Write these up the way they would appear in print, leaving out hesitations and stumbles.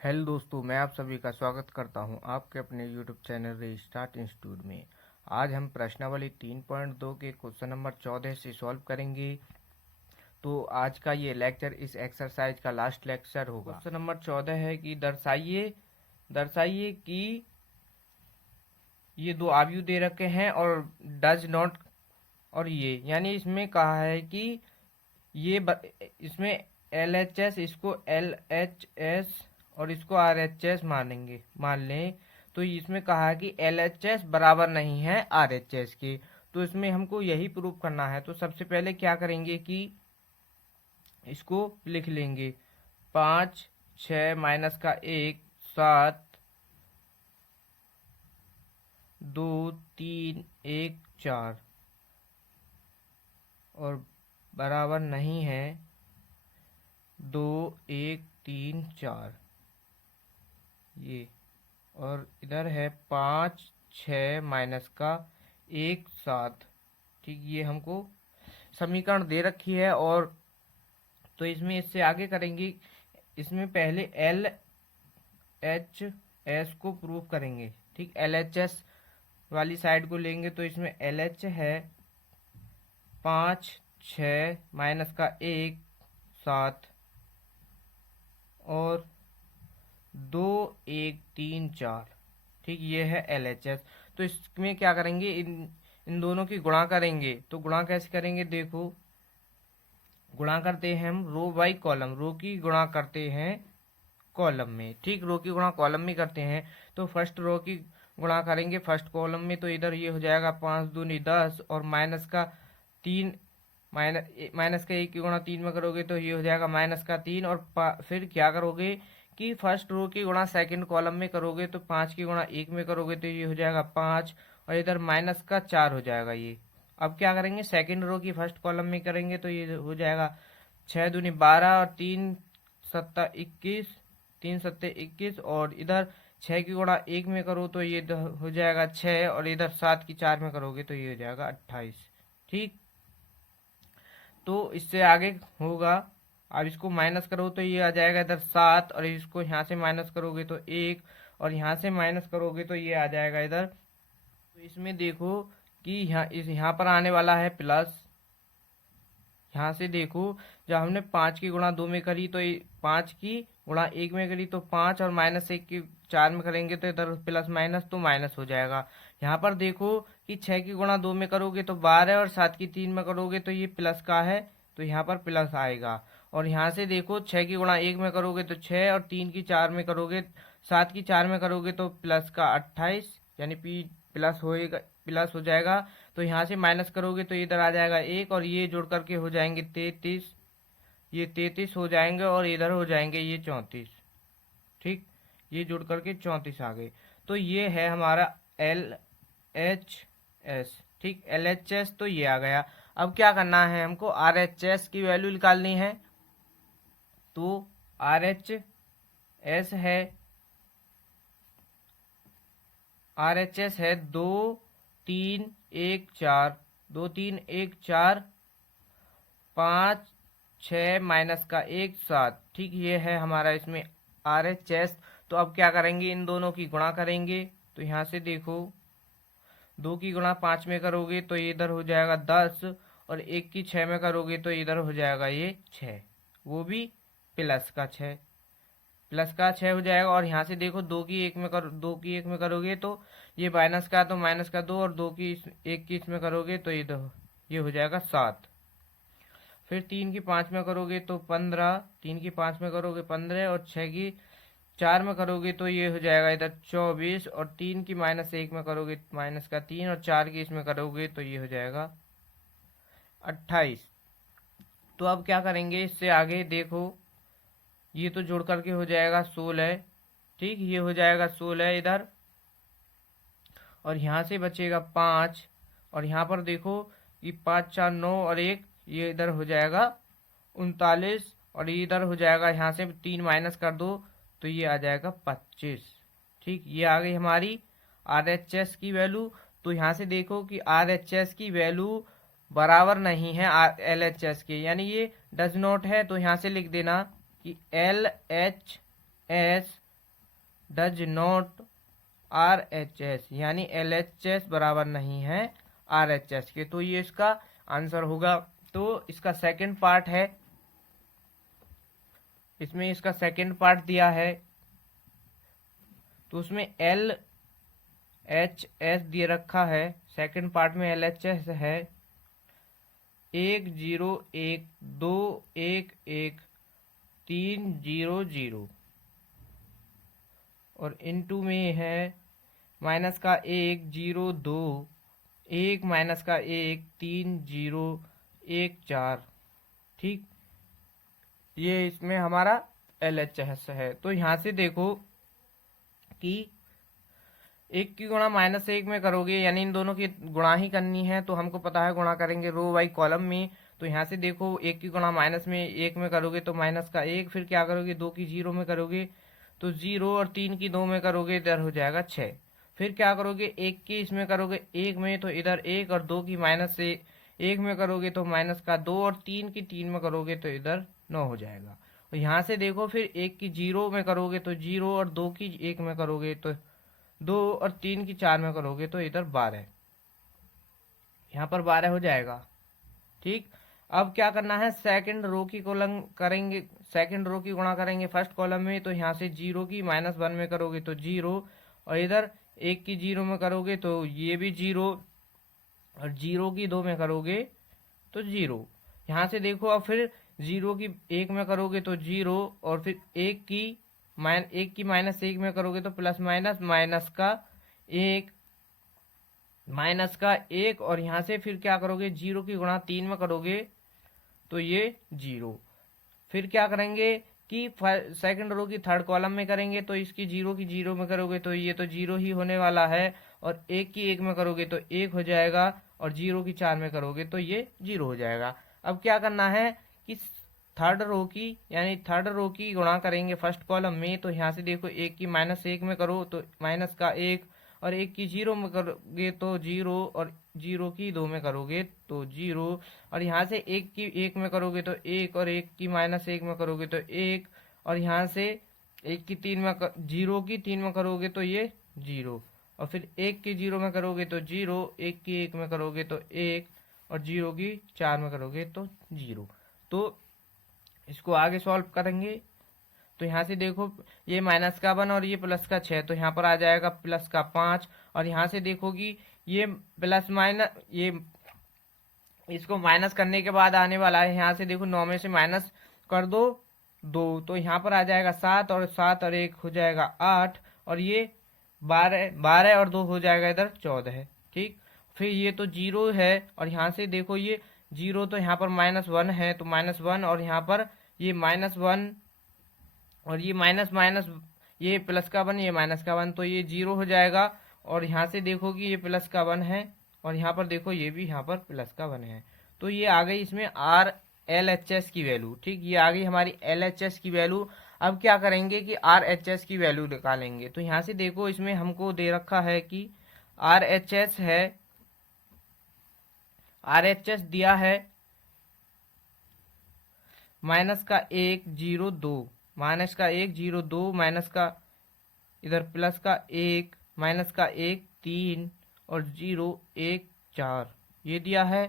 Hello दोस्तों, मैं आप सभी का स्वागत करता हूं आपके अपने यूट्यूब चैनल रीस्टार्ट इंस्टीट्यूट में। आज हम प्रश्नावली 3.2 के क्वेश्चन नंबर 14 से सॉल्व करेंगे। तो आज का ये लेक्चर इस एक्सरसाइज का लास्ट लेक्चर होगा। क्वेश्चन नंबर 14 है कि दर्शाइए दर्शाइए कि ये दो आव्यूह दे रखे हैं और डज नॉट, और ये यानी इसमें कहा है कि इसमें LHS, इसको LHS और इसको RHS मान लें। तो इसमें कहा है कि LHS बराबर नहीं है RHS के। तो इसमें हमको यही प्रूव करना है। तो सबसे पहले क्या करेंगे कि इसको लिख लेंगे 5, 6 माइनस का 1, 7, 2, 3, 1, 4 और बराबर नहीं है 2, 1, 3, 4 ये, और इधर है 5, 6 माइनस का 1, 7। ठीक, ये हमको समीकरण दे रखी है। और तो इसमें इससे आगे करेंगे। इसमें पहले LHS को प्रूव करेंगे। ठीक, LHS वाली साइड को लेंगे। तो इसमें LH है 5, 6 माइनस का 1, 7 और 2, 1, 3, 4। ठीक, ये है LHS। तो इसमें क्या करेंगे, इन दोनों की गुणा करेंगे। तो गुणा कैसे करेंगे, देखो गुणा करते हैं हम रो बाई कॉलम। रो की गुणा करते हैं कॉलम में। ठीक, रो की गुणा कॉलम में करते हैं। तो फर्स्ट रो की गुणा करेंगे फर्स्ट कॉलम में। तो इधर ये हो जाएगा 5 दूनी 10 और माइनस का 3, माइनस का 1 की गुणा 3 में करोगे तो ये हो जाएगा माइनस का 3। और फिर क्या करोगे कि फर्स्ट रो की गुणा सेकंड कॉलम में करोगे। तो 5 की गुणा 1 में करोगे तो ये हो जाएगा 5 और इधर माइनस का 4 हो जाएगा ये। अब क्या करेंगे, सेकंड रो की फर्स्ट कॉलम में करेंगे तो ये हो जाएगा 6 दूनी 12 और 3 सत्ता 21, 3 सत्ते 21 और इधर 6 की गुणा 1 में करो तो ये हो जाएगा 6 और इधर 7 की 4 में करोगे तो ये हो जाएगा 28। ठीक, तो इससे आगे होगा, अब इसको माइनस करो तो ये आ जाएगा इधर 7 और इसको यहाँ से माइनस करोगे तो 1 और यहाँ से माइनस करोगे तो ये आ जाएगा इधर। तो इसमें देखो कि यहाँ पर आने वाला है प्लस। यहाँ से देखो, जब हमने 5 की गुणा 2 में करी तो 5 की गुणा 1 में करी तो 5 और माइनस 1 की 4 में करेंगे तो इधर प्लस माइनस तो माइनस हो जाएगा। यहाँ पर देखो कि 6 की गुणा 2 में करोगे तो 12 और 7 की 3 में करोगे तो ये प्लस का है तो यहाँ पर प्लस आएगा। और यहाँ से देखो 6 की गुणा 1 में करोगे तो 6 और 3 की 4 में करोगे, 7 की 4 में करोगे तो प्लस का 28, यानी पी प्लस होएगा, प्लस हो जाएगा। तो यहाँ से माइनस करोगे तो इधर आ जाएगा 1 और ये जोड़ करके हो जाएंगे 33, ये 33 हो जाएंगे और इधर हो जाएंगे ये 34। ठीक, ये जोड़ करके 34 आ गए। तो ये है हमारा LHS। ठीक, LHS तो ये आ गया। अब क्या करना है, हमको RHS की वैल्यू निकालनी है। तो RHS है 2, 3, 1, 4, 2, 3, 1, 4, 5, 6 माइनस का 1, 7। ठीक, ये है हमारा इसमें RHS। तो अब क्या करेंगे, इन दोनों की गुणा करेंगे। तो यहाँ से देखो 2 की गुणा 5 में करोगे तो ये इधर हो जाएगा 10 और 1 की 6 में करोगे तो इधर हो जाएगा ये 6, वो भी प्लस का 6, प्लस का 6 हो जाएगा। और यहाँ से देखो 2 की 1 में करोगे तो ये माइनस का तो माइनस का 2 और 2 की 1 की इसमें करोगे तो ये हो जाएगा 7। फिर 3 की 5 में करोगे तो 15, 3 की 5 में करोगे 15 और 6 की 4 में करोगे तो ये हो जाएगा इधर 24 और 3 की माइनस 1 में करोगे माइनस का 3 और 4 की इसमें करोगे तो ये हो जाएगा 28। तो अब क्या करेंगे, इससे आगे देखो ये तो जोड़ करके हो जाएगा 16। ठीक, ये हो जाएगा 16 इधर और यहाँ से बचेगा 5 और यहाँ पर देखो कि 5, 4, 9 और 1, ये इधर हो जाएगा 39 और इधर हो जाएगा, यहाँ से 3 माइनस कर दो तो ये आ जाएगा 25। ठीक, ये आ गई हमारी RHS की वैल्यू। तो यहाँ से देखो कि RHS की वैल्यू बराबर नहीं है LHS के, यानी ये डज नॉट है। तो यहाँ से लिख देना कि LHS डज नॉट RHS, यानी LHS बराबर नहीं है RHS के। तो ये इसका आंसर होगा। तो इसका सेकंड पार्ट है, इसमें इसका सेकंड पार्ट दिया है, तो उसमें LHS दे रखा है। सेकंड पार्ट में LHS है 1012111300, और इनटू में है माइनस का 102 1 माइनस का 13014। ठीक, ये इसमें हमारा LHS है। तो यहाँ से देखो कि 1 की गुणा -1 में करोगे, यानी इन दोनों की गुणा ही करनी है, तो हमको पता है गुणा करेंगे रो वाई कॉलम में। तो यहाँ से देखो 1 की गुणा -1 में करोगे तो माइनस का 1, फिर क्या करोगे 2 की 0 में करोगे तो 0, और 3 की 2 में करोगे इधर हो जाएगा 6। फिर क्या करोगे 1 की इसमें करोगे 1 में तो इधर 1, और 2 की -1 में करोगे तो माइनस का 2, और 3 की 3 में करोगे तो इधर 9 हो जाएगा। और यहाँ से देखो फिर 1 की 0 में करोगे तो 0, और 2 की 1 में करोगे तो 2, और 3 की 4 में करोगे तो इधर 12, यहाँ पर 12 हो जाएगा। ठीक, अब क्या करना है, सेकंड रो की कॉलम करेंगे, सेकंड रो की गुणा करेंगे फर्स्ट कॉलम में। तो यहाँ से 0 की -1 में करोगे तो 0, और इधर 1 की 0 में करोगे तो ये भी 0, और 0 की 2 में करोगे तो 0। यहाँ से देखो अब फिर 0 की 1 में करोगे तो 0, और फिर 1 की -1 में करोगे तो प्लस माइनस का 1, और यहाँ से फिर क्या करोगे 0 की गुणा 3 में करोगे तो ये 0। फिर क्या करेंगे कि सेकंड रो की थर्ड कॉलम में करेंगे, तो इसकी 0 की 0 में करोगे तो ये तो 0 ही होने वाला है, और 1 की 1 में करोगे तो 1 हो जाएगा, और 0 की 4 में करोगे तो ये 0 हो जाएगा। अब क्या करना है कि थर्ड रो की गुणा करेंगे फर्स्ट कॉलम में। तो यहाँ से देखो 1 की -1 में करो तो माइनस का 1, और 1 की 0 में करोगे तो 0, और 0 की 2 में करोगे तो 0, और यहाँ से 1 की 1 में करोगे तो 1, और 1 की -1 में करोगे तो 1, और यहाँ से 1 की 3 में 0 की 3 में करोगे तो ये 0, और फिर 1 की 0 में करोगे तो 0, 1 की 1 में करोगे तो 1, और 0 की 4 में करोगे तो 0। तो इसको आगे सॉल्व करेंगे। तो यहाँ से देखो ये माइनस का 1 और ये प्लस का 6, तो यहाँ पर आ जाएगा प्लस का 5, और यहाँ से देखो कि ये प्लस माइनस, ये इसको माइनस करने के बाद आने वाला है। यहाँ से देखो 9 में से माइनस कर दो 2, तो यहाँ पर आ जाएगा 7, और 7 और 1 हो जाएगा 8, और ये 12 और 2 हो जाएगा इधर 14। ठीक, फिर ये तो 0 है, और यहाँ से देखो ये 0, तो यहाँ पर -1 है तो -1, और यहाँ पर ये -1, और ये माइनस ये प्लस का 1, ये माइनस का 1, तो ये 0 हो जाएगा। और यहाँ से देखो कि ये प्लस का 1 है, और यहाँ पर देखो ये भी यहाँ पर प्लस का 1 है। तो ये आ गई इसमें RLHS की वैल्यू। ठीक, ये आ गई हमारी LHS की वैल्यू। अब क्या करेंगे कि RHS की वैल्यू निकालेंगे। तो यहाँ से देखो इसमें हमको दे रखा है कि RHS है, RHS दिया है -1 0 2, -1 0 2, माइनस का इधर प्लस का 1, -1 3, और 0 1 4, ये दिया है।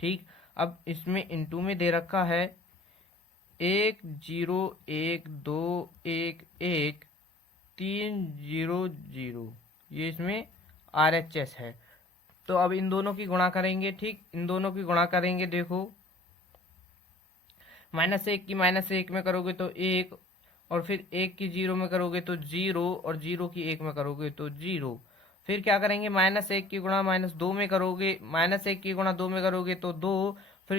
ठीक, अब इसमें इनटू में दे रखा है 1 0 1 2 1 1 3 0 0, ये इसमें RHS है। तो अब इन दोनों की गुणा करेंगे। ठीक, इन दोनों की गुणा करेंगे। देखो -1 की -1 में करोगे तो 1, और फिर 1 की 0 में करोगे तो 0, और 0 की 1 में करोगे तो 0। फिर क्या करेंगे -1 की गुणा -2 में करोगे, -1 की गुणा 2 में करोगे तो 2, फिर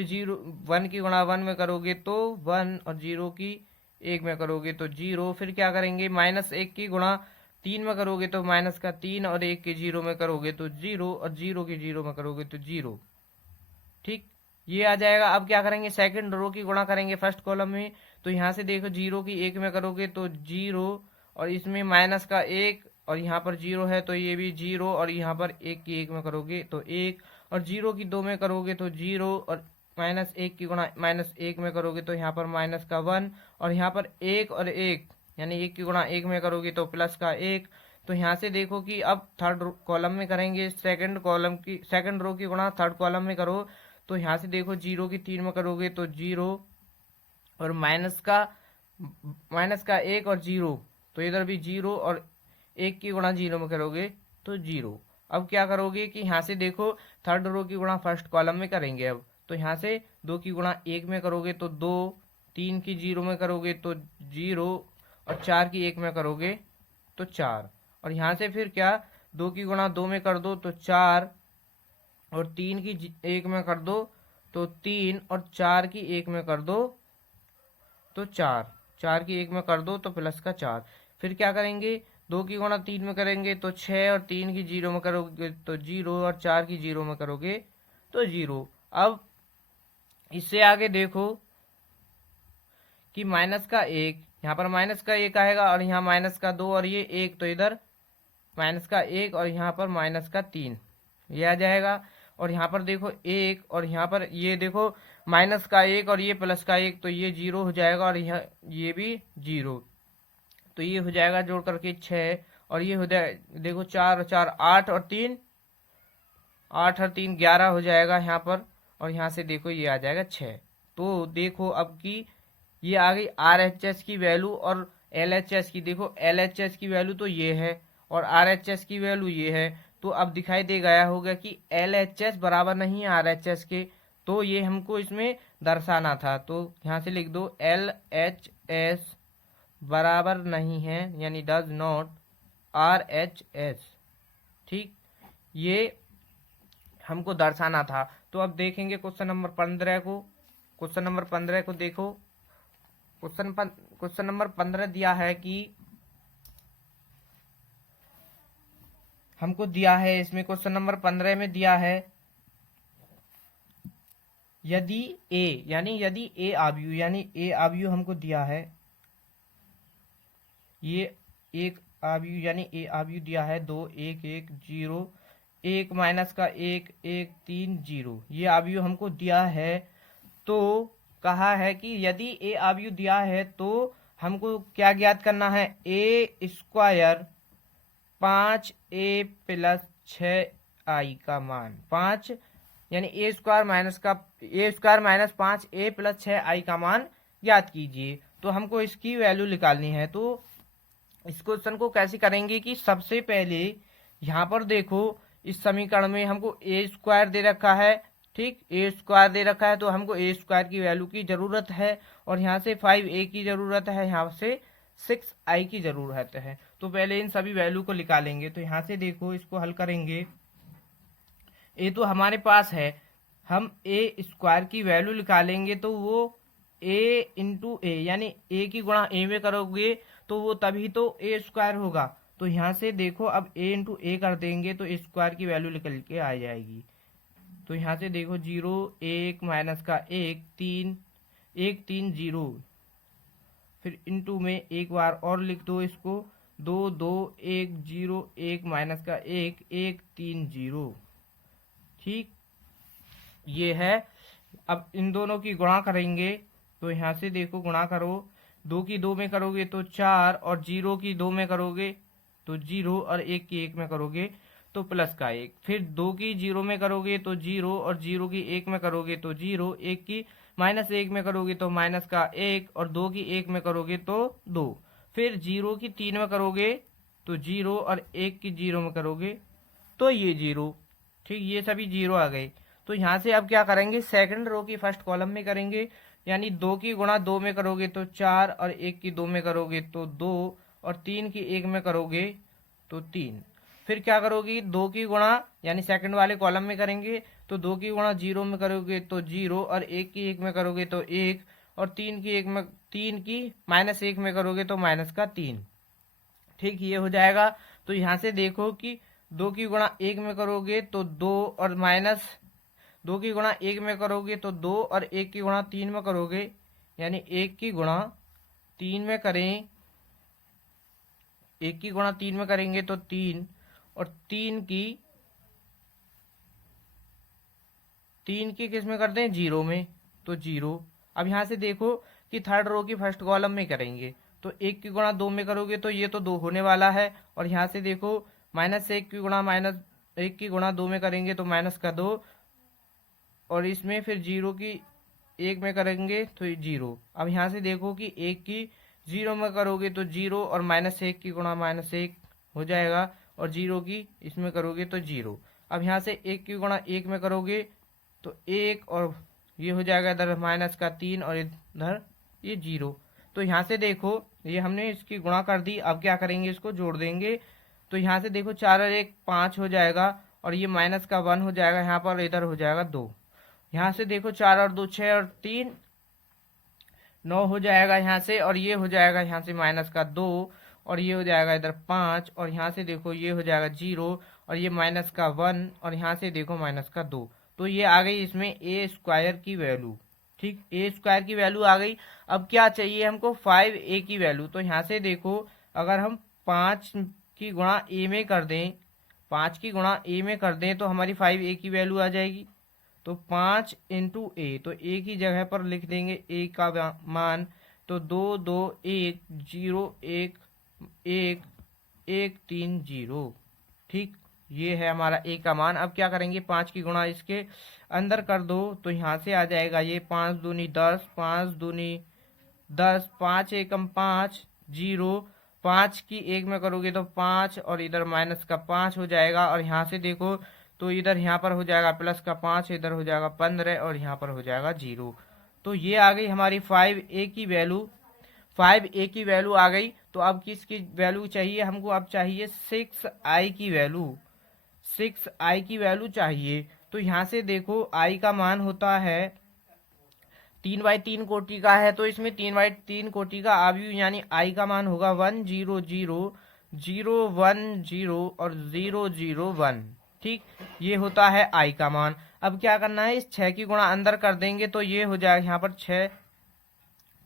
1 की गुणा 1 में करोगे तो 1, और 0 की 1 में करोगे तो 0। फिर क्या करेंगे -1 की गुणा 3 में करोगे तो -3, और 1 की 0 में करोगे तो 0, और 0 की 0 में करोगे तो 0। ठीक, ये आ जाएगा। अब क्या करेंगे सेकंड रो की गुणा करेंगे फर्स्ट कॉलम में। तो यहाँ से देखो 0 की 1 में करोगे तो 0, और इसमें माइनस का 1, और यहाँ पर 0 है तो ये भी 0, और यहाँ पर 1 की 1 में करोगे तो 1, और 0 की 2 में करोगे तो 0, और -1 की गुणा -1 में करोगे तो यहाँ पर -1, और यहाँ पर 1 और 1 यानी 1 की गुणा 1 में करोगे तो प्लस का 1। तो यहाँ से देखो कि अब थर्ड कॉलम में करेंगे, सेकंड रो की गुणा थर्ड कॉलम में करो। तो यहाँ से देखो 0 की 3 में करोगे तो 0, और माइनस का 1 और 0, तो इधर भी 0, और 1 की गुणा 0 में करोगे तो 0। अब क्या करोगे कि यहाँ से देखो थर्ड रो की गुणा फर्स्ट कॉलम में करेंगे। अब तो यहाँ से 2 की गुणा 1 में करोगे तो 2, 3 की 0 में करोगे तो 0, और 4 की 1 में करोगे तो 4। और यहाँ से फिर क्या, 2 की गुणा 2 में कर दो तो 4, और 3 की 1 में कर दो तो 3, और 4 की 1 में कर दो तो 4, 4 की 1 में कर दो तो प्लस का 4। फिर क्या करेंगे, 2 की गुणा 3 में करेंगे तो 6, और 3 की 0 में करोगे तो 0, और 4 की 0 में करोगे तो 0। अब इससे आगे देखो कि माइनस का 1, यहाँ पर माइनस का 1 आएगा, और यहाँ माइनस का 2, और ये 1, तो इधर माइनस का 1, और यहाँ पर माइनस का 3 ये आ जाएगा। और यहाँ पर देखो 1, और यहाँ पर ये देखो माइनस का 1 और ये प्लस का 1, तो ये 0 हो जाएगा, और यहाँ ये भी 0, तो ये हो जाएगा जोड़ करके 6, और ये हो जाए देखो 4 और 4 8, और 3 8 और 3 11 हो जाएगा यहाँ पर। और यहाँ से देखो ये आ जाएगा 6। तो देखो अब की ये आ गई RHS की वैल्यू और LHS की। देखो LHS की वैल्यू तो ये है, और RHS की वैल्यू ये है। तो अब दिखाई दे गया होगा कि LHS बराबर नहीं है RHS के, तो ये हमको इसमें दर्शाना था। तो यहाँ से लिख दो LHS बराबर नहीं है, यानी डज नॉट RHS। ठीक, ये हमको दर्शाना था। तो अब देखेंगे क्वेश्चन नंबर 15 को। क्वेश्चन नंबर 15 को देखो। क्वेश्चन नंबर 15 दिया है कि हमको दिया है, इसमें क्वेश्चन नंबर 15 में दिया है यदि ए आव्यूह हमको दिया है, ये एक आव्यूह यानी ए आव्यूह दिया है 2 1 1 0 1 माइनस का 1 1 3 0, ये आव्यूह हमको दिया है। तो कहा है कि यदि ए आव्यूह दिया है तो हमको क्या ज्ञात करना है, ए स्क्वायर 5a प्लस 6i का मान 5, यानी ए square minus 5a plus 6i का मान ज्ञात कीजिए। तो हमको इसकी वैल्यू निकालनी है। तो इस क्वेश्चन को कैसे करेंगे कि सबसे पहले यहाँ पर देखो इस समीकरण में हमको ए स्क्वायर दे रखा है, ठीक, ए स्क्वायर दे रखा है, तो हमको ए स्क्वायर की वैल्यू की जरूरत है, और यहाँ से 5a की जरूरत है, यहाँ से 6i की जरूरत है। तो पहले इन सभी वैल्यू को निकालेंगे। तो यहाँ से देखो इसको हल करेंगे। ए तो हमारे पास है, हम ए स्क्वायर की वैल्यू निकालेंगे तो वो ए इंटू ए, यानी ए की गुणा ए में करोगे तो वो तभी तो ए स्क्वायर होगा। तो यहाँ से देखो अब ए इंटू ए कर देंगे तो ए स्क्वायर की वैल्यू निकल के आ जाएगी। तो यहाँ से देखो 0 1 माइनस का 1 3 1 3 0, फिर इंटू में एक बार और लिख दो इसको 2 2 1 0 1 माइनस का 1 1 3 0। ठीक, ये है। अब इन दोनों की गुणा करेंगे। तो यहाँ से देखो गुणा करो, 2 की 2 में करोगे तो 4, और 0 की 2 में करोगे तो 0, और 1 की 1 में करोगे तो प्लस का 1। फिर 2 की 0 में करोगे तो 0, और 0 की 1 में करोगे तो 0, 1 की माइनस 1 में करोगे तो माइनस का 1, और 2 की 1 में करोगे तो 2। फिर 0 की 3 में करोगे तो 0, और 1 की 0 में करोगे तो ये 0। ठीक, ये सभी 0 आ गए। तो यहाँ से अब क्या करेंगे, सेकंड रो की फर्स्ट कॉलम में करेंगे, यानी 2 की गुणा 2 में करोगे तो 4, और 1 की 2 में करोगे तो 2, और 3 की 1 में करोगे तो 3। फिर क्या करोगी, 2 की गुणा यानी सेकंड वाले कॉलम में करेंगे तो 2 की गुणा 0 में करोगे तो 0, और 1 की 1 में करोगे तो 1, और 3 की माइनस 1 में करोगे तो माइनस का 3। ठीक, ये हो जाएगा। तो यहाँ से देखो कि 2 की गुणा 1 में करोगे तो 2, और माइनस 2 की गुणा 1 में करोगे तो 2, और 1 की गुणा 3 में करोगे, यानी 1 की गुणा 3 में करें, 1 की गुणा 3 में करेंगे तो 3, और 3 की किस में करते हैं, 0 में, तो 0। अब यहाँ से देखो कि थर्ड रो की फर्स्ट कॉलम में करेंगे। तो 1 की गुणा 2 में करोगे तो ये तो 2 होने वाला है। और यहाँ से देखो -1 की गुणा -1 की गुणा 2 में करेंगे तो -2, और इसमें फिर 0 की 1 में करेंगे तो 0। अब यहाँ से देखो कि 1 की 0 में करोगे तो 0, और -1 की गुणा -1 हो जाएगा, और 0 की इसमें करोगे तो 0। अब यहाँ से 1 की गुणा 1 में करोगे तो 1, और ये हो जाएगा इधर -3, और इधर ये 0। तो यहाँ से देखो ये हमने इसकी गुणा कर दी। अब क्या करेंगे, इसको जोड़ देंगे। तो यहाँ से देखो 4 और 1 5 हो जाएगा, और ये -1 हो जाएगा यहाँ पर, इधर हो जाएगा 2। यहाँ से देखो 4 और 2 6 और 3 9 हो जाएगा यहाँ से, और ये हो जाएगा यहाँ से -2, और ये हो जाएगा इधर 5, और यहाँ से देखो ये हो जाएगा 0, और ये -1, और यहाँ से देखो -2। तो ये आ गई इसमें ए स्क्वायर की वैल्यू। ठीक, ए स्क्वायर की वैल्यू आ गई। अब क्या चाहिए हमको, 5a की वैल्यू। तो यहाँ से देखो अगर हम 5 की गुणा a में कर दें, 5 की गुणा a में कर दें तो हमारी 5a की वैल्यू आ जाएगी। तो 5 इंटू ए, तो ए की जगह पर लिख देंगे ए का मान। तो 2 2 1 0 1 1 1 3 0। ठीक, ये है हमारा ए का मान। अब क्या करेंगे, 5 की गुणा इसके अंदर कर दो तो यहाँ से आ जाएगा ये 5 दूनी 10, 5 दूनी 10, 5 एकम 5 0। 5 की 1 में करोगे तो 5, और इधर -5 हो जाएगा, और यहाँ से देखो तो इधर यहाँ पर हो जाएगा +5, इधर हो जाएगा 15, और यहाँ पर हो जाएगा 0। तो ये आ गई हमारी 5a की वैल्यू। 5a की वैल्यू आ गई। तो अब किसकी वैल्यू चाहिए हमको, अब चाहिए 6i की वैल्यू। 6i की वैल्यू चाहिए। तो यहाँ से देखो i का मान होता है 3/3 कोटि का है, तो इसमें 3/3 कोटि का अवयव यानी i का मान होगा 1 0 0 0 1 0 और 0 0 1। ठीक, ये होता है i का मान। अब क्या करना है, इस 6 की गुणा अंदर कर देंगे तो ये हो जाएगा यहाँ पर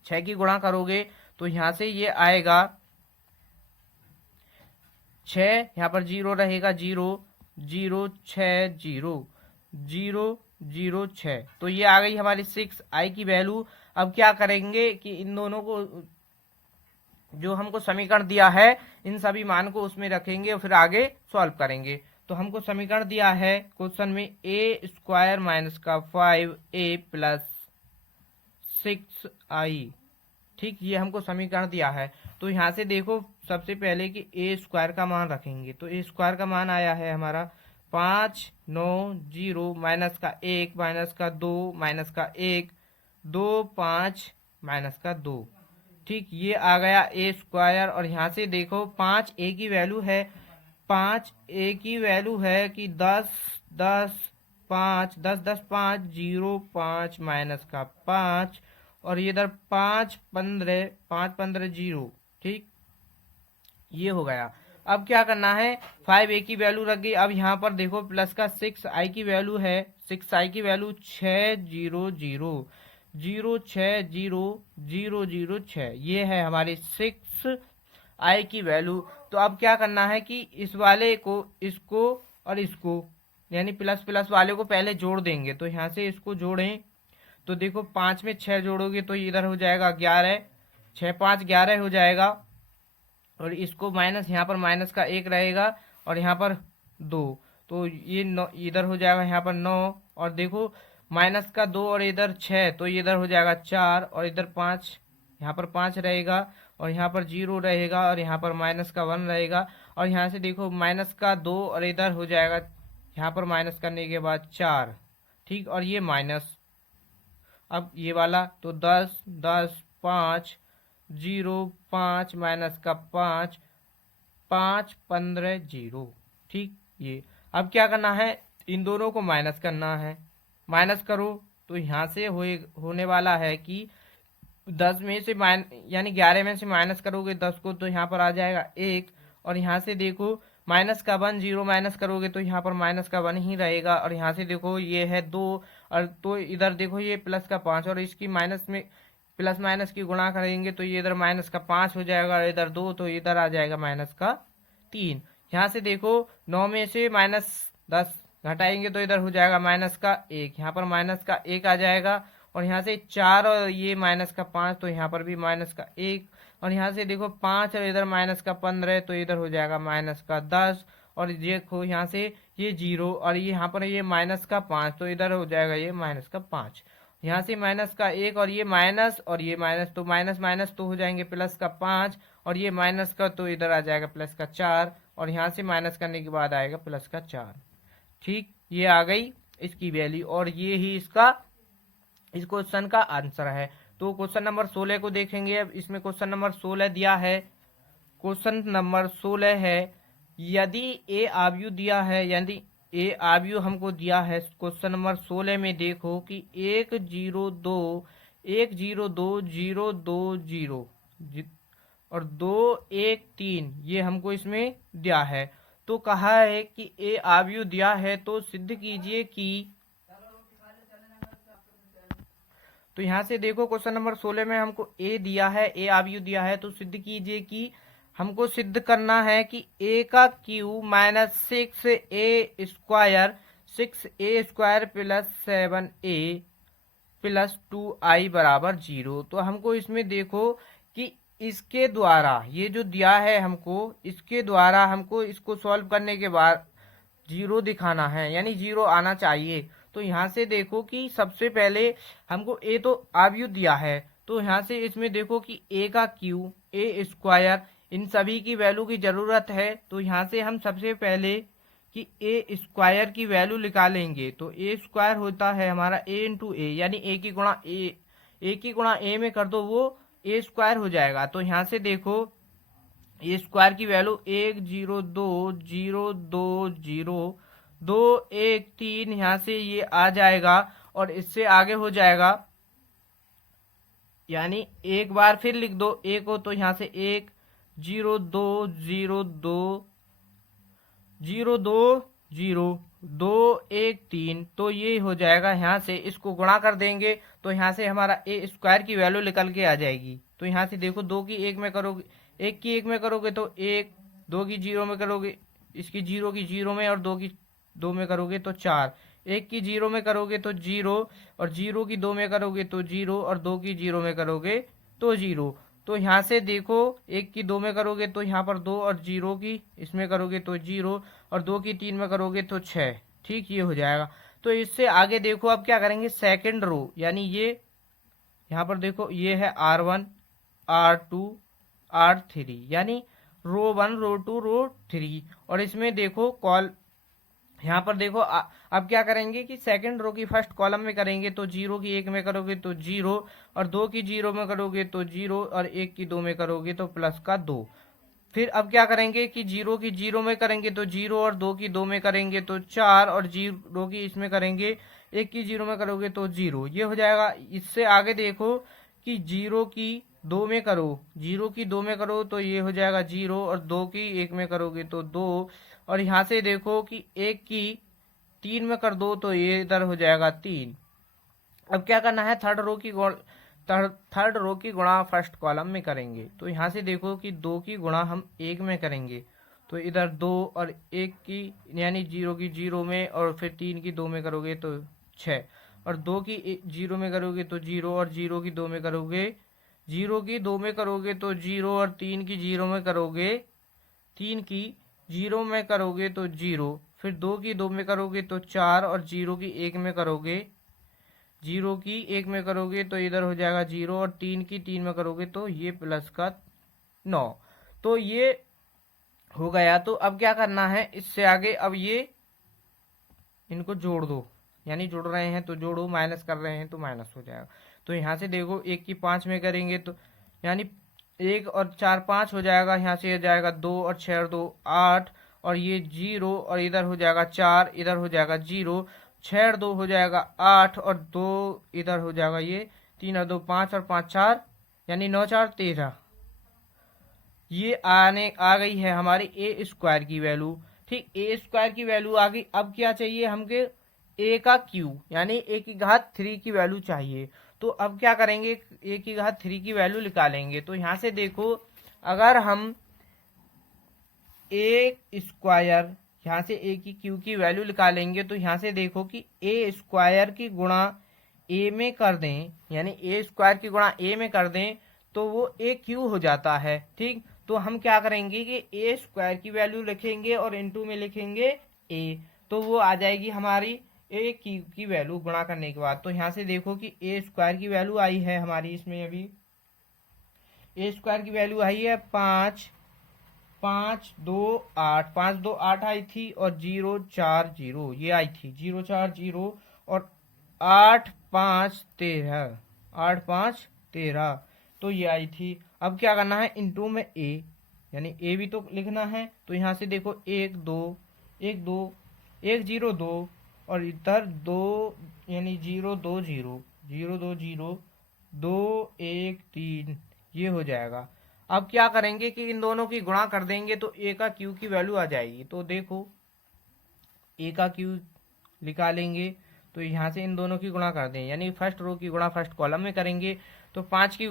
6 की गुणा करोगे तो यहाँ से ये आएगा 6, यहाँ पर 0 रहेगा, 0 0 6 0 0 0 6। तो ये आ गई हमारी 6i की वैल्यू। अब क्या करेंगे कि इन दोनों को, जो हमको समीकरण दिया है, इन सभी मान को उसमें रखेंगे और फिर आगे सॉल्व करेंगे। तो हमको समीकरण दिया है क्वेश्चन में ए स्क्वायर माइनस का 5a प्लस 6i। ठीक, ये हमको समीकरण दिया है। तो यहाँ से देखो सबसे पहले कि ए स्क्वायर का मान रखेंगे, तो ए स्क्वायर का मान आया है हमारा 5 9 0 माइनस का 1 माइनस का 2 माइनस का 1 2 5 माइनस का 2। ठीक, ये आ गया ए स्क्वायर। और यहाँ से देखो 5a की वैल्यू है, 5a की वैल्यू है कि 10 10 5 10 10 5 0 5 माइनस का 5, और ये इधर 5 15 5 15 0। ठीक, ये हो गया। अब क्या करना है, 5a की वैल्यू रख गई। अब यहाँ पर देखो प्लस का 6i की वैल्यू है, 6i की वैल्यू 6 0 0 0 6 0 0 0 6। ये है हमारी 6i की वैल्यू। तो अब क्या करना है कि इस वाले को, इसको और इसको, यानी प्लस प्लस वाले को पहले जोड़ देंगे। तो यहाँ से इसको जोड़ें तो देखो 5 में 6 जोड़ोगे तो इधर हो जाएगा 11, 6 5 11 हो जाएगा, और इसको माइनस, यहाँ पर माइनस का 1 रहेगा और यहाँ पर 2, तो ये इधर हो जाएगा यहाँ पर 9, और देखो माइनस का 2 और इधर 6, तो इधर हो जाएगा 4, और इधर 5, यहाँ पर 5 रहेगा, और यहाँ पर 0 रहेगा, और यहाँ पर माइनस का 1 रहेगा, और यहाँ से देखो माइनस का 2 और इधर हो जाएगा, यहाँ पर माइनस करने के बाद 4। ठीक, और ये माइनस, अब ये वाला तो 10 10 5 0 5 माइनस का 5 5 15 0। ठीक, ये अब क्या करना है, इन दोनों को माइनस करना है। माइनस करो तो यहाँ से होने वाला है कि 10 में से यानी 11 में से माइनस करोगे 10 को तो यहाँ पर आ जाएगा 1, और यहाँ से देखो माइनस का 1 0 माइनस करोगे तो यहाँ पर माइनस का 1 ही रहेगा, और यहाँ से देखो ये है 2, और तो इधर देखो ये प्लस का 5, और इसकी माइनस में प्लस माइनस की गुणा करेंगे तो ये इधर माइनस का 5 हो जाएगा, और इधर 2 तो इधर आ जाएगा माइनस का 3। यहाँ से देखो 9 में से -10 घटाएंगे तो इधर हो जाएगा माइनस का 1, यहाँ पर माइनस का 1 आ जाएगा, और यहाँ से 4 और ये माइनस का 5, तो यहाँ पर भी माइनस का 1, और यहाँ से देखो 5 और इधर माइनस का 15, तो इधर हो जाएगा माइनस का 10। और देखो यहाँ से ये 0 और यहाँ पर ये माइनस का 5, तो इधर हो जाएगा ये माइनस का 5। यहाँ से माइनस का 1 और ये माइनस और ये माइनस, तो माइनस माइनस तो हो जाएंगे प्लस का 5, और ये माइनस का तो इधर आ जाएगा प्लस का 4, और यहाँ से माइनस करने के बाद आएगा प्लस का 4। ठीक, ये आ गई इसकी वैल्यू, और ये ही इसका इस क्वेश्चन का आंसर है। तो क्वेश्चन नंबर 16 को देखेंगे। अब इसमें क्वेश्चन नंबर 16 दिया है। क्वेश्चन नंबर 16 है, यदि ए आव्यूह दिया है, यदि ए आव्यूह हमको दिया है क्वेश्चन नंबर 16 में, देखो कि 1 0 2 1 0 2 0 2 0 और 2 1 3 ये हमको इसमें दिया है। तो कहा है कि ए आव्यूह दिया है तो सिद्ध कीजिए कि, तो यहाँ से देखो क्वेश्चन नंबर 16 में हमको ए दिया है, ए आव्यूह दिया है, तो सिद्ध कीजिए कि हमको सिद्ध करना है कि ए का cube minus 6a² plus 7a plus 2i बराबर 0। तो हमको इसमें देखो कि इसके द्वारा, ये जो दिया है हमको, इसके द्वारा हमको इसको सॉल्व करने के बाद 0 दिखाना है, यानी 0 आना चाहिए। तो यहाँ से देखो कि सबसे पहले हमको ए तो आव्यूह दिया है, तो यहाँ से इसमें देखो कि ए का क्यूब, a², इन सभी की वैल्यू की जरूरत है। तो यहाँ से हम सबसे पहले कि a² की वैल्यू निकालेंगे। तो a² होता है हमारा a इंटू ए, यानी a की गुणा a में कर दो, वो a² हो जाएगा। तो यहाँ से देखो a² की वैल्यू 1 0 2 0 2 0 2 1 3, यहाँ से ये आ जाएगा और इससे आगे हो जाएगा, यानी एक बार फिर लिख दो a को। तो यहाँ से 1 0 2 0 2 0 2 0 2 1 3, तो ये हो जाएगा। यहाँ से इसको गुणा कर देंगे तो यहाँ से हमारा a² की वैल्यू निकल के आ जाएगी। तो यहाँ से देखो 2 की 1 में करोगे, 1 की 1 में करोगे तो 1, 2 की 0 में करोगे, इसकी 0 की 0 में, और 2 की 2 में करोगे तो 4, 1 की 0 में करोगे तो 0, और 0 की 2 में करोगे तो 0, और 2 की 0 में करोगे तो 0। तो यहाँ से देखो 1 की 2 में करोगे तो यहाँ पर 2, और 0 की इसमें करोगे तो 0, और 2 की 3 में करोगे तो 6। ठीक, ये हो जाएगा। तो इससे आगे देखो अब क्या करेंगे, सेकंड रो, यानी ये यहाँ पर देखो ये है R1 R2 R3, यानी रो 1 रो 2 रो 3, और इसमें देखो यहाँ पर देखो अब क्या करेंगे कि सेकंड रो की फर्स्ट कॉलम में करेंगे। तो 0 की 1 में करोगे तो 0, और 2 की 0 में करोगे तो 0, और 1 की 2 में करोगे तो प्लस का 2। फिर अब क्या करेंगे कि 0 की 0 में करेंगे तो 0, और 2 की 2 में करेंगे तो 4, और 0 की इसमें करेंगे, 1 की 0 में करोगे तो 0, ये हो जाएगा। इससे आगे देखो कि 0 की 2 में करो, 0 की 2 में करो तो ये हो जाएगा 0, और 2 की 1 में करोगे तो 2, और यहाँ से देखो कि 1 की 3 में कर दो तो ये इधर हो जाएगा 3। अब क्या करना है, थर्ड रो की गुणा फर्स्ट कॉलम में करेंगे। तो यहाँ से देखो कि 2 की गुणा हम 1 में करेंगे, तो इधर 2, और 1 की यानी 0 की 0 में, और फिर 3 की 2 में करोगे तो 6, और 2 की 0 में करोगे तो 0, और 0 की 2 में करोगे, 0 की 2 में करोगे तो 0, और 3 की 0 में करोगे, 3 की 0 में करोगे तो 0, फिर 2 की 2 में करोगे तो 4, और 0 की 1 में करोगे, 0 की 1 में करोगे तो इधर हो जाएगा 0, और 3 की 3 में करोगे तो ये प्लस का 9। तो ये हो गया। तो अब क्या करना है, इससे आगे अब ये इनको जोड़ दो, यानी जोड़ रहे हैं तो जोड़ो, माइनस कर रहे हैं तो माइनस हो जाएगा। तो यहाँ से देखो 1 की 5 में करेंगे तो यानी 1 और 4 5 हो जाएगा, यहाँ से हो जाएगा 2, और 6 और 2 8, और ये 0, और इधर हो जाएगा 4, इधर हो जाएगा 0, 6 और 2 हो जाएगा 8, और 2 इधर हो जाएगा ये 3 और 2 5, और 5 4 यानी 9 4 13। ये आ गई है हमारी a² की वैल्यू। ठीक, a² की वैल्यू आ गई। अब क्या चाहिए हमके, a का क्यूब, यानी a की घात 3 की वैल्यू चाहिए। तो अब क्या करेंगे, a की घात 3 की वैल्यू निकालेंगे। तो यहाँ से देखो अगर हम a², यहाँ से a की क्यू की वैल्यू निकालेंगे, तो यहाँ से देखो कि a² की गुणा a में कर दें, यानी a² की गुणा a में कर दें, तो वो ए क्यू हो जाता है। ठीक, तो हम क्या करेंगे कि ए स्क्वायर की वैल्यू लिखेंगे और इनटू में लिखेंगे ए, तो वो आ जाएगी हमारी ए क्यू की वैल्यू गुणा करने के बाद। तो यहाँ से देखो कि ए स्क्वायर की वैल्यू आई है हमारी, इसमें अभी ए स्क्वायर की वैल्यू आई है 5, 5, 2, 8, 5, 2, 8 आई थी, और 0, 4, 0 ये आई थी, 0, 4, 0, और 8, 5, 13, 8, 5, 13 तो ये आई थी। अब क्या करना है, इनटू में ए, यानी ए भी तो लिखना है। तो यहाँ से देखो 1, 2, 1, 2, 1, 0, 2, और इधर 2, यानी 0, 2, 0, 0, 2, 0, 2, 1, 3 ये हो जाएगा। अब क्या करेंगे कि इन दोनों की गुणा कर देंगे तो ए का क्यू की वैल्यू आ जाएगी। तो देखो ए का क्यू निकालेंगे, तो यहाँ से इन दोनों की गुणा कर दें, यानी फर्स्ट रो की गुणा फर्स्ट कॉलम में करेंगे। तो 5 की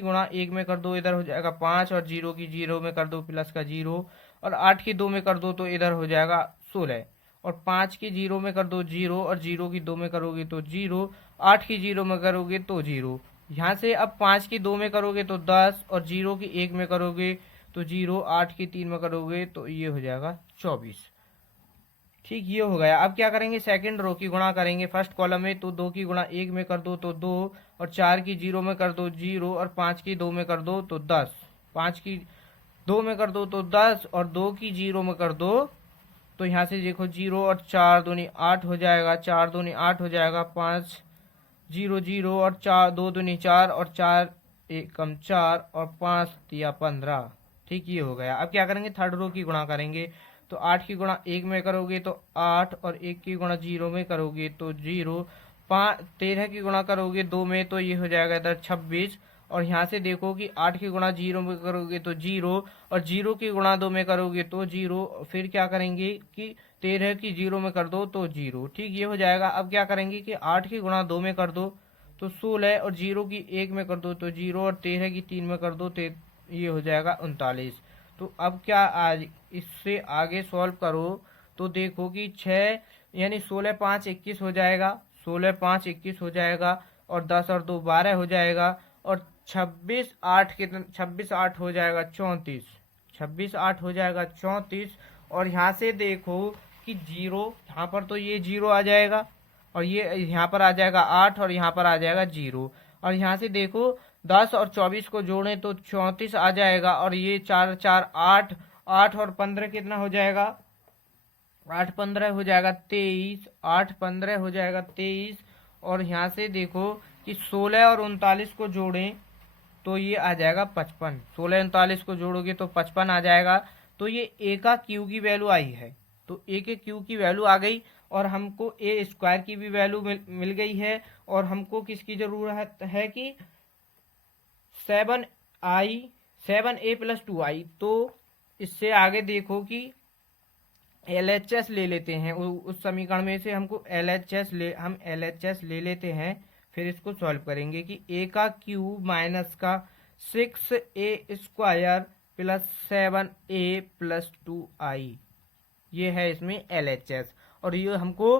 गुणा 1 में कर दो, इधर हो जाएगा 5, और 0 की 0 में कर दो प्लस का 0, और 8 की 2 में कर दो तो इधर हो जाएगा 16, और 5 की 0 में कर दो 0, और 0 की 2 में करोगे तो 0, 8 की 0 में करोगे तो 0। यहाँ से अब 5 की 2 में करोगे तो 10, और 0 की 1 में करोगे तो 0, 8 की 3 में करोगे तो ये हो जाएगा 24। ठीक, ये हो गया। अब क्या करेंगे, सेकंड रो की गुणा करेंगे फर्स्ट कॉलम में। तो 2 की गुणा 1 में कर दो तो 2, और 4 की 0 में कर दो 0, और 5 की 2 में कर दो तो 10, 5 की 2 में कर दो तो 10, और 2 की 0 में कर दो तो यहाँ से देखो 0 और 4 दूनी 8 हो जाएगा, 4 दूनी 8 हो जाएगा, 5, 0, 0, और 4 2 दूनी 4, और 4 एकम 4, और 5 तिया 15। ठीक, ये हो गया। अब क्या करेंगे, थर्ड रो की गुणा करेंगे। तो 8 की गुणा 1 में करोगे तो 8, और 1 की गुणा 0 में करोगे तो 0, 13 की गुणा करोगे 2 में तो ये हो जाएगा इधर 26, और यहाँ से देखो कि 8 की गुणा 0 में करोगे तो 0, और 0 की गुणा 2 में करोगे तो 0, फिर क्या करेंगे कि 13 की 0 में कर दो तो 0। ठीक, ये हो जाएगा। अब क्या करेंगे कि 8 की गुणा 2 में कर दो तो 16, और 0 की 1 में कर दो तो 0, और 13 की 3 में कर दो तो ये हो जाएगा 39। तो अब क्या आज इससे आगे सॉल्व करो तो देखो कि 6, यानी 16, 5, 21 हो जाएगा, 16, 5, 21 हो जाएगा, और 10 और 2 12 हो जाएगा, और 26, 8 कितना, 26, 8 हो जाएगा 34, 26, 8 हो जाएगा 34। और यहाँ से देखो कि 0 यहाँ पर तो ये 0 आ जाएगा, और ये यहाँ पर आ जाएगा 8, और यहाँ पर आ जाएगा 0, और यहाँ से देखो 10 और 24 को जोड़ें तो 34 आ जाएगा, और ये 4, 4, 8, 8 और 15 कितना हो जाएगा, 8, 15 हो जाएगा 23, 8, 15 हो जाएगा 23, और यहाँ से देखो कि 16 और 39 को जोड़ें तो ये आ जाएगा 55, 16 39 को जोड़ोगे तो 55 आ जाएगा। तो ये ए का क्यू की वैल्यू आई है, तो ए के क्यू की वैल्यू आ गई, और हमको ए स्क्वायर की भी वैल्यू मिल गई है, और हमको किसकी जरूरत है कि 7a प्लस 2i। तो इससे आगे देखो कि LHS ले लेते हैं, उस समीकरण में से हमको हम LHS ले लेते हैं, फिर इसको सॉल्व करेंगे कि a का क्यूब माइनस का 6a square plus 7a plus 2i, ये है इसमें LHS, और ये हमको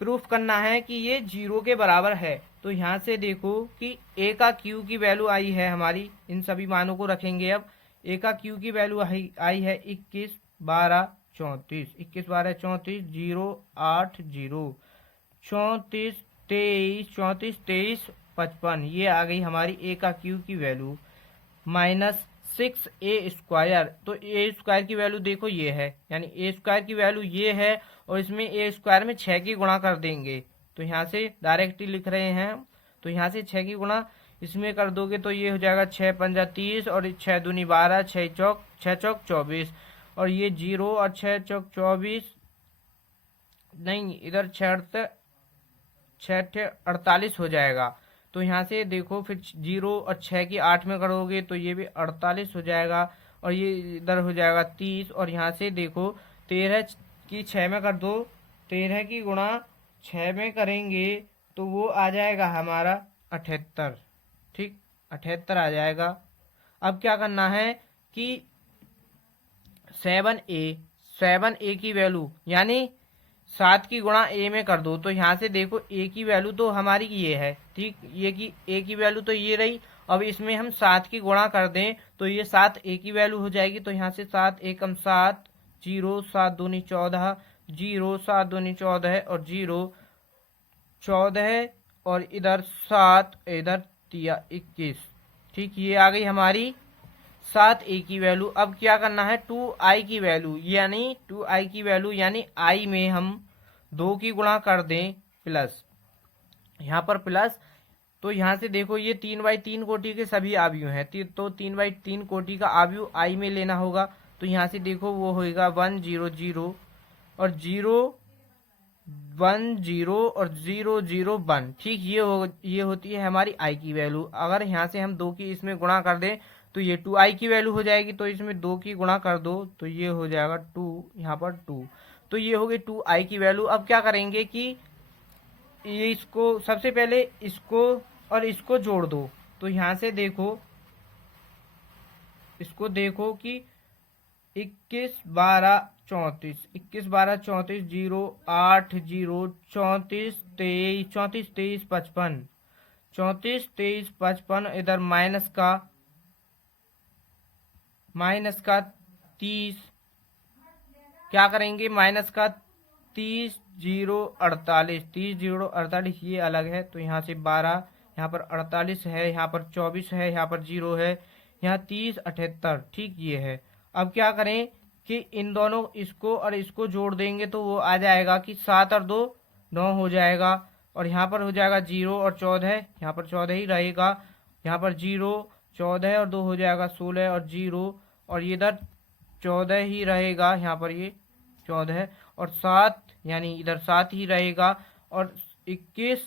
प्रूफ करना है कि ये 0 के बराबर है। तो यहाँ से देखो कि a का क्यू की वैल्यू आई है हमारी, इन सभी मानों को रखेंगे। अब a का क्यू की वैल्यू आई है 21, 12, 34, 21, 12, 34, 0, 8, 0, 34, 23, 34, 23, 55, ये आ गई हमारी a का क्यू की वैल्यू, माइनस 6a स्क्वायर। तो ए स्क्वायर की वैल्यू देखो ये है, यानी ए स्क्वायर की वैल्यू ये है, और इसमें ए स्क्वायर में 6 की गुणा कर देंगे। तो यहाँ से डायरेक्ट ही लिख रहे हैं, तो यहाँ से 6 की गुणा इसमें कर दोगे तो ये हो जाएगा 6 पंजा 30, और 6 दूनी 12, 6 चौक 24, और ये 0 और 6 चौक 24, नहीं इधर 6 48 हो जाएगा। तो यहाँ से देखो फिर 0 और 6 की 8 में करोगे तो ये भी 48 हो जाएगा, और ये इधर हो जाएगा 30, और यहाँ से देखो 13 की 6 में कर दो, 13 की गुणा 6 में करेंगे तो वो आ जाएगा हमारा 78। ठीक, 78 आ जाएगा। अब क्या करना है कि 7a की वैल्यू, यानी 7 की गुणा a में कर दो। तो यहाँ से देखो a की वैल्यू तो हमारी ये है, ठीक, ये की a की वैल्यू तो ये रही, अब इसमें हम 7 की गुणा कर दें तो ये 7 ए की वैल्यू हो जाएगी। तो यहाँ से 7 एकम 7, 0 7 दूनी 14, 0 7 दूनी 14 और 0 14 और इधर 7 इधर 21। ठीक, ये आ गई हमारी 7 ए की वैल्यू। अब क्या करना है 2 आई की वैल्यू, यानी 2 आई की वैल्यू यानी आई में हम 2 की गुणा कर दें प्लस, यहाँ पर प्लस। तो यहाँ से देखो ये 3/3 कोटि के सभी आव्यूह हैं, तो 3/3 कोटि का आव्यूह आई में लेना होगा। तो यहाँ से देखो वो होएगा 1 0 0 और 0 1 0 और 0 0 1। ठीक, ये होती है हमारी आई की वैल्यू। अगर यहाँ से हम 2 की इसमें गुणा कर दें तो ये 2 आई की वैल्यू हो जाएगी। तो इसमें 2 की गुणा कर दो तो ये हो जाएगा 2, यहाँ पर 2। तो ये हो गई 2 आई की वैल्यू। अब क्या करेंगे कि ये इसको सबसे पहले इसको और इसको जोड़ दो। तो यहाँ से देखो इसको देखो कि 21 12 34, 21 12 34, 0 8 0 34 23, 34 23 55, 34 23 55, इधर माइनस का 30, क्या करेंगे माइनस का 30 0 48, 30 0 48 ये अलग है। तो यहाँ से 12, यहाँ पर 48 है, यहाँ पर 24 है, यहाँ पर 0 है, यहाँ 30 78। ठीक, ये है। अब क्या करें कि इन दोनों इसको और इसको जोड़ देंगे तो वो आ जाएगा कि 7 और 2 9 हो जाएगा। और यहाँ पर हो जाएगा 0 और 14, यहाँ पर 14 ही रहेगा, यहाँ पर 0 14 और 2 हो जाएगा 16 और 0 और इधर 14 ही रहेगा, यहाँ पर ये 14 और 7 यानी इधर 7 ही रहेगा। और 21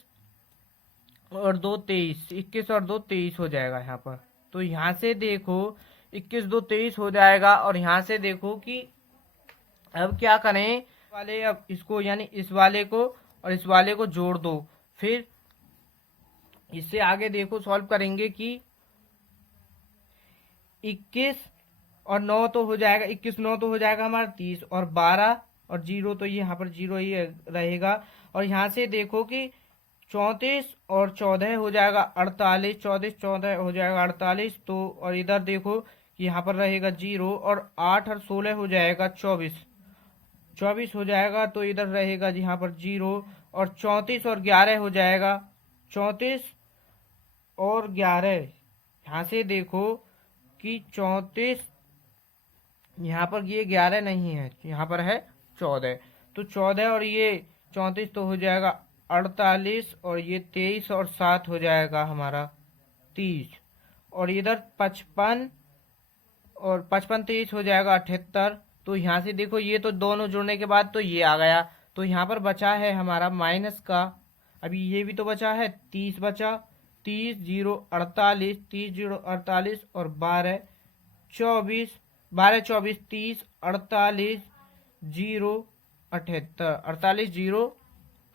और 2 23, 21 और 2 23 हो जाएगा यहाँ पर। तो यहाँ से देखो 21 2 23 हो जाएगा। और यहाँ से देखो कि अब क्या करें वाले, अब इसको यानी इस वाले को और इस वाले को जोड़ दो। फिर इससे आगे देखो सॉल्व करेंगे कि 21 और 9 तो हो जाएगा, 21 9 तो हो जाएगा हमारा 30 और 12 और 0 तो ये यहाँ पर 0 ही रहेगा। और यहाँ से देखो कि 34 और 14 हो जाएगा 48, 34 14 हो जाएगा 48। तो और इधर देखो कि यहाँ पर रहेगा 0 और 8 और 16 हो जाएगा 24, 24 हो जाएगा। तो इधर रहेगा जी यहाँ पर 0 और 34 और 11 हो जाएगा 34 और 11। यहाँ से देखो कि 34, यहाँ पर ये 11 नहीं है, यहाँ पर है 14। तो 14 और ये 34 तो हो जाएगा 48 और ये 23 और 7 हो जाएगा हमारा 30। और इधर 55 और 55 23 हो जाएगा 78। तो यहाँ से देखो ये तो दोनों जुड़ने के बाद तो ये आ गया। तो यहाँ पर बचा है हमारा माइनस का, अभी ये भी तो बचा है 30 बचा, 30 0 48, 30 0 48 और 12 24, 12 24 30 48 0 78, 48 0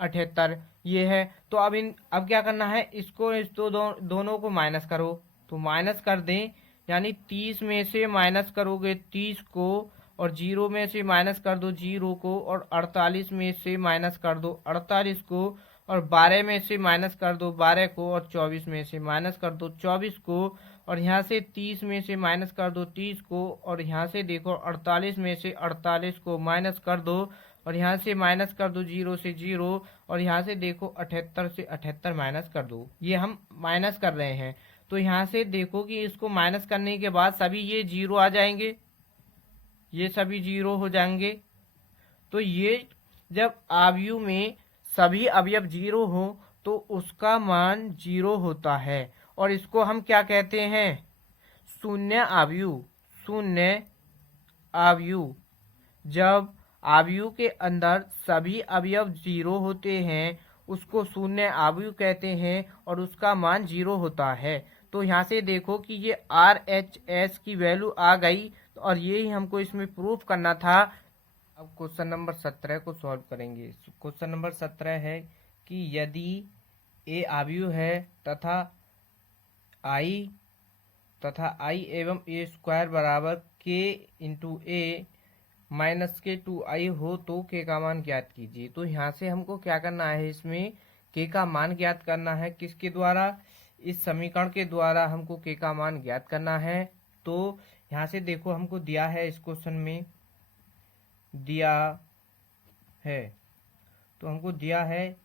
78 ये है। तो अब क्या करना है, इसको इस दोनों को माइनस करो। तो माइनस कर दें, यानी 30 में से माइनस करोगे 30 को और 0 में से माइनस कर दो 0 को और 48 में से माइनस कर दो 48 को और 12 में से माइनस कर दो 12 को और 24 में से माइनस कर दो 24 को और यहाँ से 30 में से माइनस कर दो 30 को और यहाँ से देखो 48 में से 48 को माइनस कर दो और यहाँ से माइनस कर दो 0 से 0 और यहाँ से देखो 78 से 78 माइनस कर दो। ये हम माइनस कर रहे हैं। तो यहाँ से देखो कि इसको माइनस करने के बाद सभी ये 0 आ जाएंगे, ये सभी 0 हो जाएंगे। तो ये जब आव्यूह में सभी अवयव 0 हो तो उसका मान 0 होता है और इसको हम क्या कहते हैं, शून्य आव्यूह। शून्य आव्यूह, जब आव्यूह के अंदर सभी अवयव 0 होते हैं उसको शून्य आव्यूह कहते हैं और उसका मान 0 होता है। तो यहाँ से देखो कि ये RHS की वैल्यू आ गई और ये ही हमको इसमें प्रूफ करना था। अब क्वेश्चन नंबर 17 को सॉल्व करेंगे। क्वेश्चन नंबर 17 है कि यदि A आव्यूह है तथा I एवं A स्क्वायर बराबर K इंटू A माइनस के 2I हो तो K का मान ज्ञात कीजिए। तो यहाँ से हमको क्या करना है, इसमें K का मान ज्ञात करना है किसके द्वारा, इस समीकरण के द्वारा हमको के का मान ज्ञात करना है। तो यहाँ से देखो हमको दिया है, इस क्वेश्चन में दिया है, तो हमको दिया है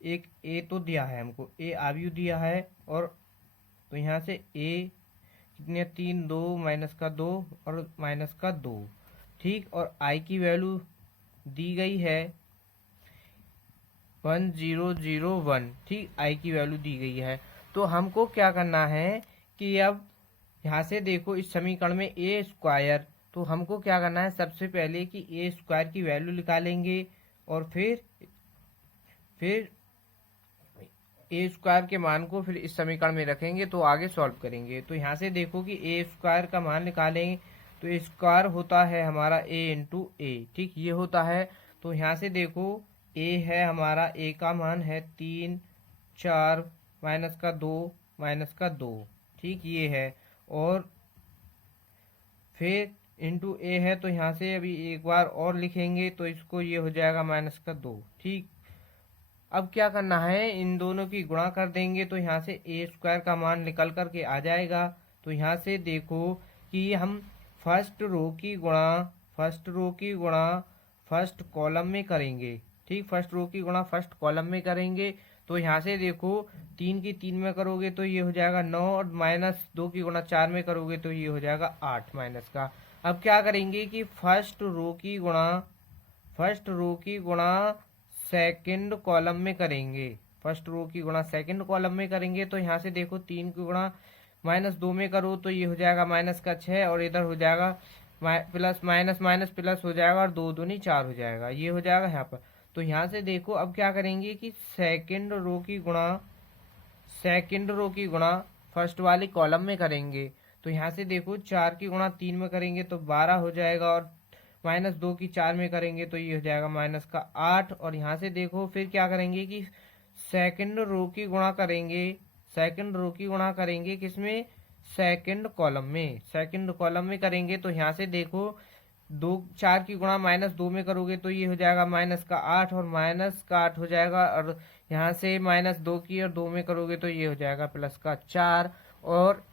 एक ए, तो दिया है हमको ए आयु दिया है, और तो यहाँ से ए कितने 3 2 माइनस का 2 और माइनस का 2, ठीक। और आई की वैल्यू दी गई है 1001, ठीक, आई की वैल्यू दी गई है। तो हमको क्या करना है कि अब यहाँ से देखो इस समीकरण में ए स्क्वायर, तो हमको क्या करना है सबसे पहले कि ए स्क्वायर की वैल्यू निकालेंगे और फिर ए स्क्वायर के मान को फिर इस समीकरण में रखेंगे, तो आगे सॉल्व करेंगे। तो यहाँ से देखो कि ए स्क्वायर का मान निकालेंगे, तो ए स्क्वायर होता है हमारा ए इंटू ए, ठीक, ये होता है। तो यहाँ से देखो ए है हमारा, ए का मान है 3 4 माइनस का 2 माइनस का 2, ठीक, ये है। और फिर इंटू ए है, तो यहाँ से अभी एक बार और लिखेंगे, तो इसको ये हो जाएगा माइनस का 2, ठीक। अब क्या करना है, इन दोनों की गुणा कर देंगे, तो यहाँ से ए स्क्वायर का मान निकल कर के आ जाएगा। तो यहाँ से देखो कि हम फर्स्ट रो की गुणा फर्स्ट कॉलम में करेंगे, ठीक, फर्स्ट रो की गुणा फर्स्ट कॉलम में करेंगे। तो यहाँ से देखो 3 की 3 में करोगे तो ये हो जाएगा 9, और माइनस 2 की गुणा 4 में करोगे तो ये हो जाएगा 8 माइनस का। अब क्या करेंगे कि फर्स्ट रो की गुणा सेकंड कॉलम में करेंगे, फर्स्ट रो की गुणा सेकंड कॉलम में करेंगे। तो यहाँ से देखो 3 की गुणा माइनस 2 में करो तो ये हो जाएगा माइनस का 6, और इधर हो जाएगा प्लस माइनस माइनस प्लस हो जाएगा, और 2 दूनी 4 हो जाएगा, ये हो जाएगा यहाँ पर। तो यहाँ से देखो अब क्या करेंगे कि सेकंड रो की गुणा फर्स्ट वाली कॉलम में करेंगे। तो यहाँ से देखो 4 की गुणा 3 में करेंगे तो 12 हो जाएगा, और माइनस 2 की 4 में करेंगे तो ये हो जाएगा माइनस का 8। और यहाँ से देखो फिर क्या करेंगे कि सेकंड रो की गुणा करेंगे किसमें, सेकंड कॉलम में करेंगे। तो यहाँ से देखो 4 की गुणा माइनस 2 में करोगे तो ये हो जाएगा माइनस का 8, और माइनस का 8 हो जाएगा, और यहाँ से माइनस 2 की और 2 में करोगे तो ये हो जाएगा प्लस का 4। और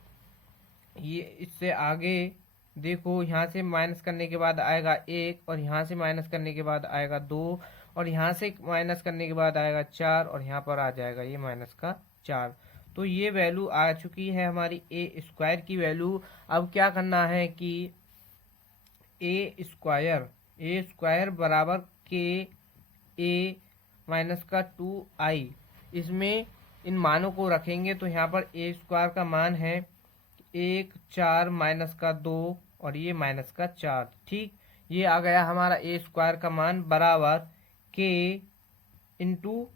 ये इससे आगे देखो यहाँ से माइनस करने के बाद आएगा 1, और यहाँ से माइनस करने के बाद आएगा 2, और यहाँ से माइनस करने के बाद आएगा 4, और यहाँ पर आ जाएगा ये माइनस का 4। तो ये वैल्यू आ चुकी है हमारी ए स्क्वायर की वैल्यू। अब क्या करना है कि ए स्क्वायर बराबर के ए माइनस का 2i, इसमें इन मानों को रखेंगे। तो यहाँ पर ए स्क्वायर का मान है 1 4 माइनस का 2 और ये माइनस का 4, ठीक, ये आ गया हमारा ए स्क्वायर का मान बराबर के इंटू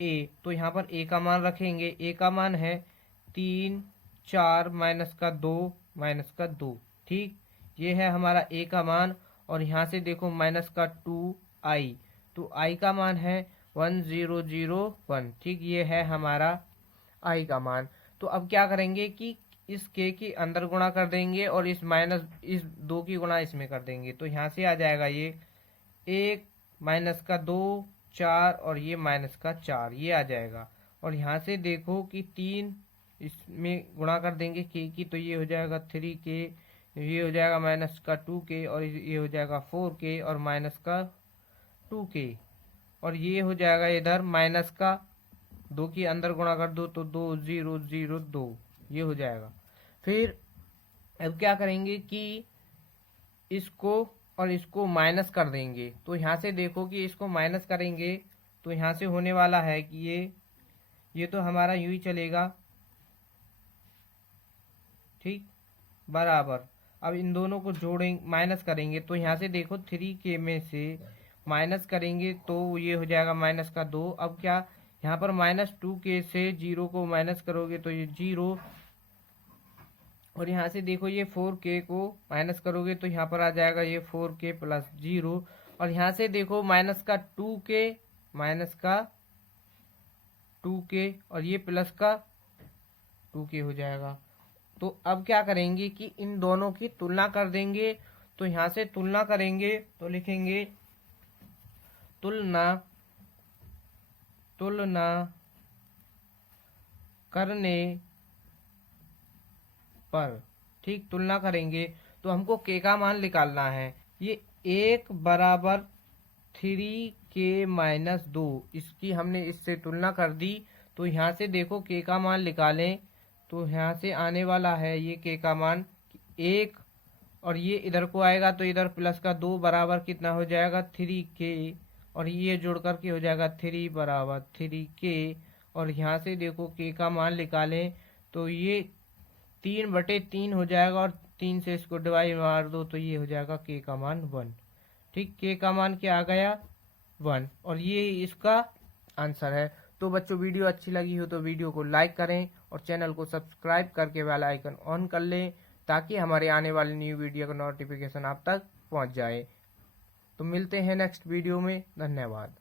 ए। तो यहाँ पर ए का मान रखेंगे, ए का मान है 3 4 माइनस का 2 माइनस का 2, ठीक, ये है हमारा ए का मान। और यहाँ से देखो माइनस का 2i, तो आई का मान है 1001, ठीक, ये है हमारा आई का मान। तो अब क्या करेंगे कि इस के की अंदर गुणा कर देंगे और इस 2 की गुणा इसमें कर देंगे। तो यहाँ से आ जाएगा ये 1 माइनस का 2 4 और ये माइनस का 4, ये आ जाएगा। और यहाँ से देखो कि 3 इसमें गुणा कर देंगे के की, तो ये हो जाएगा 3k, ये हो जाएगा माइनस का 2k, और ये हो जाएगा 4k और माइनस का 2k, और ये हो जाएगा इधर माइनस का 2 की अंदर गुणा कर दो तो 2 0 0 2, ये हो जाएगा। फिर अब क्या करेंगे कि इसको और इसको माइनस कर देंगे। तो यहाँ से देखो कि इसको माइनस करेंगे तो यहाँ से होने वाला है कि ये तो हमारा यूं ही चलेगा, ठीक, बराबर। अब इन दोनों को जोड़ेंगे, माइनस करेंगे, तो यहाँ से देखो 3k में से माइनस करेंगे तो ये हो जाएगा माइनस का 2। अब क्या यहाँ पर -2k से 0 को माइनस करोगे तो ये 0, और यहाँ से देखो ये 4k को माइनस करोगे तो यहाँ पर आ जाएगा ये 4k प्लस 0, और यहाँ से देखो माइनस का 2k और ये प्लस का 2k हो जाएगा। तो अब क्या करेंगे कि इन दोनों की तुलना कर देंगे। तो यहाँ से तुलना करेंगे तो लिखेंगे तुलना करने पर, ठीक, तुलना करेंगे तो हमको के का मान निकालना है। ये 1 बराबर 3k-2, इसकी हमने इससे तुलना कर दी। तो यहाँ से देखो के का मान निकालें तो यहाँ से आने वाला है ये के का मान 1, और ये इधर को आएगा तो इधर प्लस का 2 बराबर कितना हो जाएगा 3k, और ये जोड़ करके हो जाएगा 3 बराबर 3k। और यहाँ से देखो के का मान निकालें तो ये 3/3 हो जाएगा, और 3 से इसको डिवाइड मार दो तो ये हो जाएगा के का मान 1। ठीक, के का मान क्या आ गया 1, और ये इसका आंसर है। तो बच्चों वीडियो अच्छी लगी हो तो वीडियो को लाइक करें और चैनल को सब्सक्राइब करके बेल आइकन ऑन कर लें, ताकि हमारे आने वाली न्यू वीडियो का नोटिफिकेशन आप तक पहुंच जाए। तो मिलते हैं नेक्स्ट वीडियो में। धन्यवाद।